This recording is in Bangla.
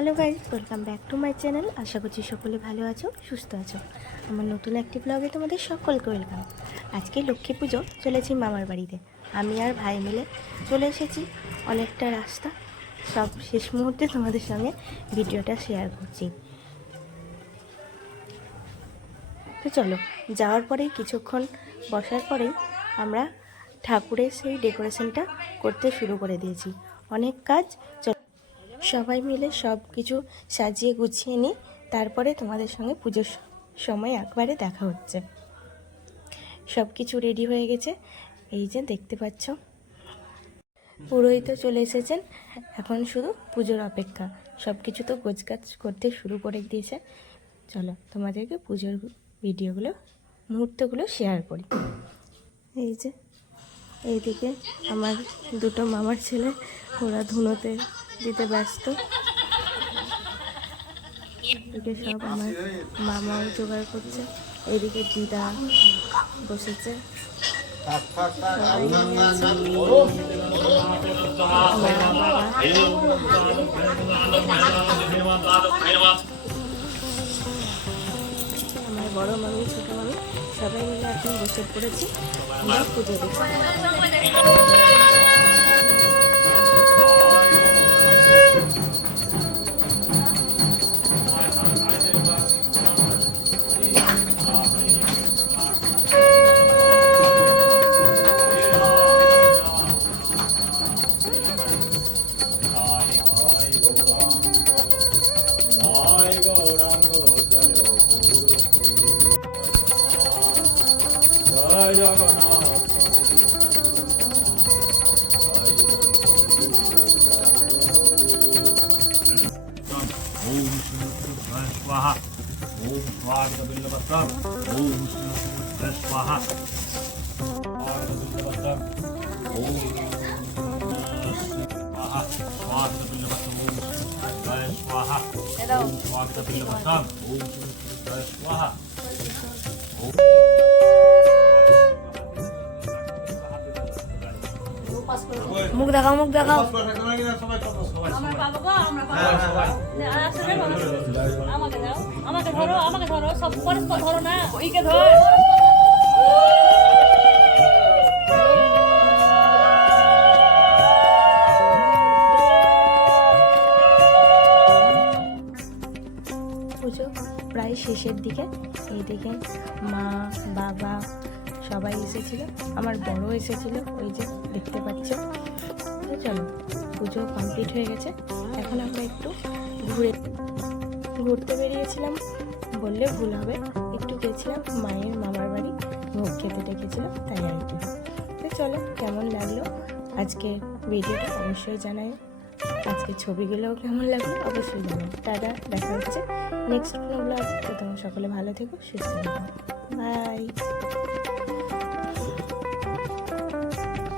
Hello guys welcome back to my channel আশা করছি সকলে ভালো আছো, সুস্থ আছো। আমার নতুন একটি ব্লগে তোমাদের সকলকে ওয়েলকাম আজকে লক্ষ্মী পুজো, চলেছি মামার বাড়িতে। আমি আর ভাই মিলে চলে এসেছি অনেকটা রাস্তা। সব শেষ মুহূর্তে তোমাদের সঙ্গে ভিডিওটা শেয়ার করছি। তো চলো, যাওয়ার পরেই কিছুক্ষণ বসার পরেই আমরা ঠাকুরের সেই ডেকোরেশনটা করতে শুরু করে দিয়েছি। অনেক কাজ সবাই মিলে সব কিছু সাজিয়ে গুছিয়ে নিই। তারপরে তোমাদের সঙ্গে পুজোর সময় একবারে দেখা হচ্ছে। সব কিছু রেডি হয়ে গেছে। এই যে দেখতে পাচ্ছ। পুরোহিত চলে এসেছেন। এখন শুধু পুজোর অপেক্ষা। সব কিছু তো গোছগাছ করতে শুরু করে দিয়েছে। চলো তোমাদেরকে পুজোর ভিডিওগুলো, মুহূর্তগুলো শেয়ার করি। এই যে, এইদিকে আমার দুটো মামার ছেলে, ওরা ধুনোতে দিতে ব্যস্ত। এদিকে সব আমার মামাও জোগাড় করছে। এইদিকে দিদা বসেছে। আমার বড় মামি, ছোট মামি, সবাই মিলে এখন বসে পড়েছি। পুজো দেখি ओम श्री स्वाहा ओम स्वागत बिल्लभ ओम श्री स्वाहा জয় স্বাহা ওম স্বাগতবিল্লবত্তম ওম শ্রী মুখ দেখাও মুখ দেখাও আমরা পাবো গো, আমরা পাবো। আসলে বাবা, আমাকে দাও আমাকে ধরো আমাকে ধরো সব পরস্পর ধরো না ওইকে ধর পুজো প্রায় শেষের দিকে। এইদিকে মা, বাবা সবাই এসেছিল। আমার বড় এসেছিল, ওই যে দেখতে পাচ্ছ। তো চলো, পুজো কমপ্লিট হয়ে গেছে। এখন আমরা একটু ঘুরে ঘুরতে বেরিয়েছিলাম। বললে ভুল হবে, একটু গেছিলাম মায়ের মামার বাড়ি, ভোগ খেতে ডেকেছিলাম, তাই আর কি। তো চলো, কেমন লাগল আজকে ভিডিওটা অবশ্যই জানাই আজকে ছবিগুলোও কেমন লাগল অবশ্যই জানো দাদা দেখা হচ্ছে নেক্সট কোনো ব্লগ তো তোমরা সকলে ভালো থেকো, সুস্থ থেকো। বাই